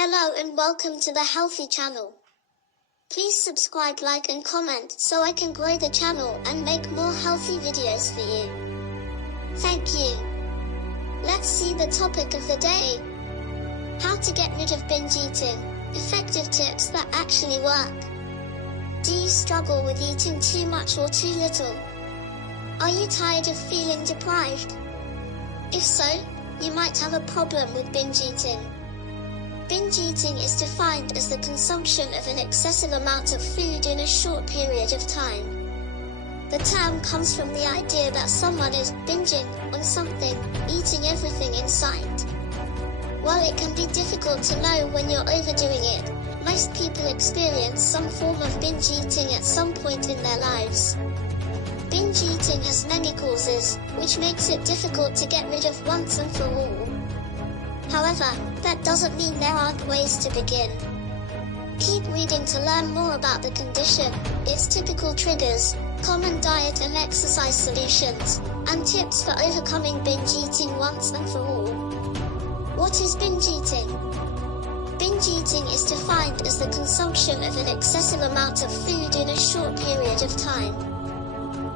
Hello and welcome to the Healthy Channel. Please subscribe, like and comment so I can grow the channel and make more healthy videos for you. Thank you. Let's see the topic of the day. How to get rid of binge eating. Effective tips that actually work. Do you struggle with eating too much or too little? Are you tired of feeling deprived? If so, you might have a problem with binge eating. Binge eating is defined as the consumption of an excessive amount of food in a short period of time. The term comes from the idea that someone is binging on something, eating everything in sight. While it can be difficult to know when you're overdoing it, most people experience some form of binge eating at some point in their lives. Binge eating has many causes, which makes it difficult to get rid of once and for all. However, that doesn't mean there aren't ways to begin. Keep reading to learn more about the condition, its typical triggers, common diet and exercise solutions, and tips for overcoming binge eating once and for all. What is binge eating? Binge eating is defined as the consumption of an excessive amount of food in a short period of time.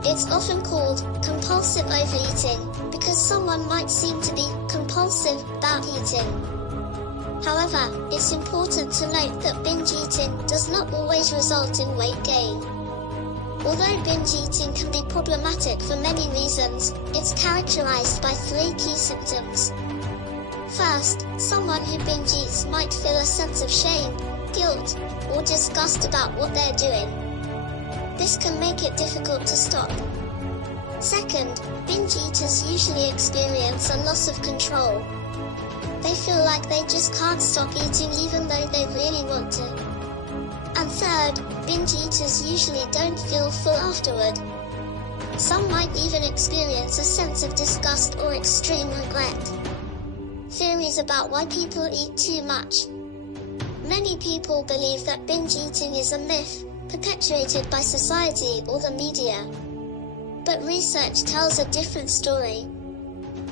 It's often called compulsive overeating, because someone might seem to be compulsive about eating. However, it's important to note that binge eating does not always result in weight gain. Although binge eating can be problematic for many reasons, it's characterized by three key symptoms. First, someone who binge eats might feel a sense of shame, guilt, or disgust about what they're doing. This can make it difficult to stop. Second, binge eaters usually experience a loss of control. They feel like they just can't stop eating even though they really want to. And third, binge eaters usually don't feel full afterward. Some might even experience a sense of disgust or extreme regret. Theories about why people eat too much. Many people believe that binge eating is a myth, perpetuated by society or the media. But research tells a different story.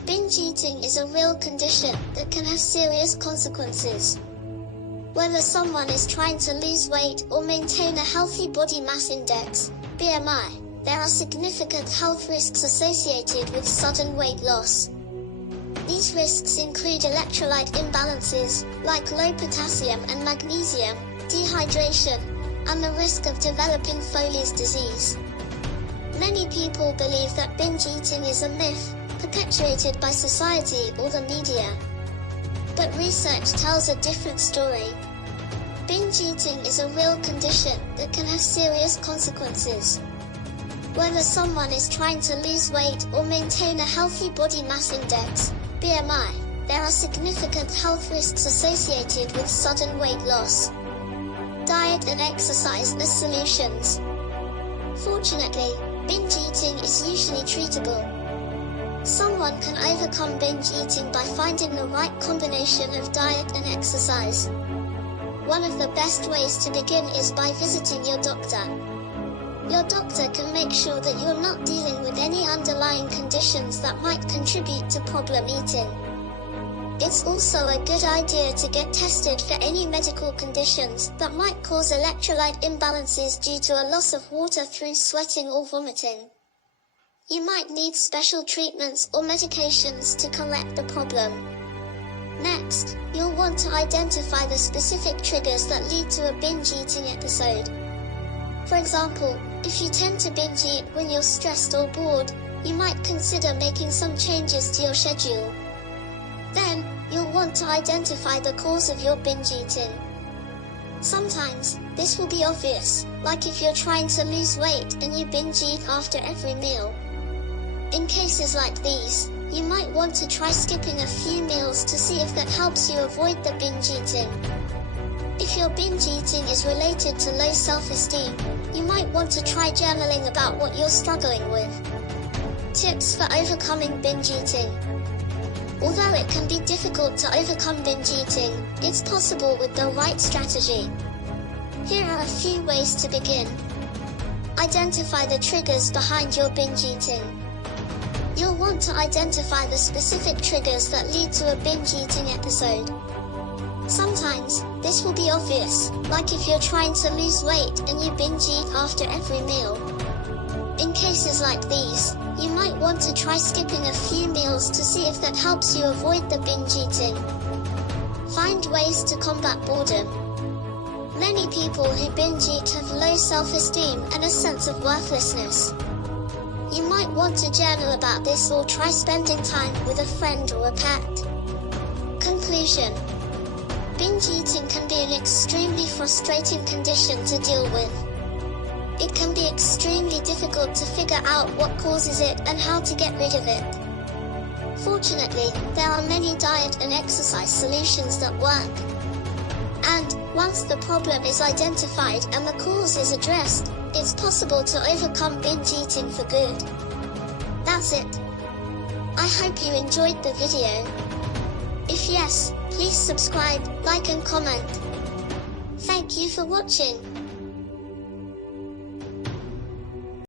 Binge eating is a real condition that can have serious consequences. Whether someone is trying to lose weight or maintain a healthy body mass index, BMI, there are significant health risks associated with sudden weight loss. These risks include electrolyte imbalances, like low potassium and magnesium, dehydration, and the risk of developing Foley's disease. Many people believe that binge eating is a myth, perpetuated by society or the media. But research tells a different story. Binge eating is a real condition that can have serious consequences. Whether someone is trying to lose weight or maintain a healthy body mass index, BMI, there are significant health risks associated with sudden weight loss. Diet and exercise as solutions. Fortunately, binge eating is usually treatable. Someone can overcome binge eating by finding the right combination of diet and exercise. One of the best ways to begin is by visiting your doctor. Your doctor can make sure that you're not dealing with any underlying conditions that might contribute to problem eating. It's also a good idea to get tested for any medical conditions that might cause electrolyte imbalances due to a loss of water through sweating or vomiting. You might need special treatments or medications to correct the problem. Next, you'll want to identify the specific triggers that lead to a binge eating episode. For example, if you tend to binge eat when you're stressed or bored, you might consider making some changes to your schedule. Then, you'll want to identify the cause of your binge eating. Sometimes, this will be obvious, like if you're trying to lose weight and you binge eat after every meal. In cases like these, you might want to try skipping a few meals to see if that helps you avoid the binge eating. If your binge eating is related to low self-esteem, you might want to try journaling about what you're struggling with. Tips for overcoming binge eating. Although it can be difficult to overcome binge eating, it's possible with the right strategy. Here are a few ways to begin. Identify the triggers behind your binge eating. You'll want to identify the specific triggers that lead to a binge eating episode. Sometimes, this will be obvious, like if you're trying to lose weight and you binge eat after every meal. In cases like these, you might want to try skipping a few meals to see if that helps you avoid the binge eating. Find ways to combat boredom. Many people who binge eat have low self-esteem and a sense of worthlessness. You might want to journal about this or try spending time with a friend or a pet. Conclusion. Binge eating can be an extremely frustrating condition to deal with. It can be extremely difficult to figure out what causes it and how to get rid of it. Fortunately, there are many diet and exercise solutions that work. And, once the problem is identified and the cause is addressed, it's possible to overcome binge eating for good. That's it. I hope you enjoyed the video. If yes, please subscribe, like and comment. Thank you for watching.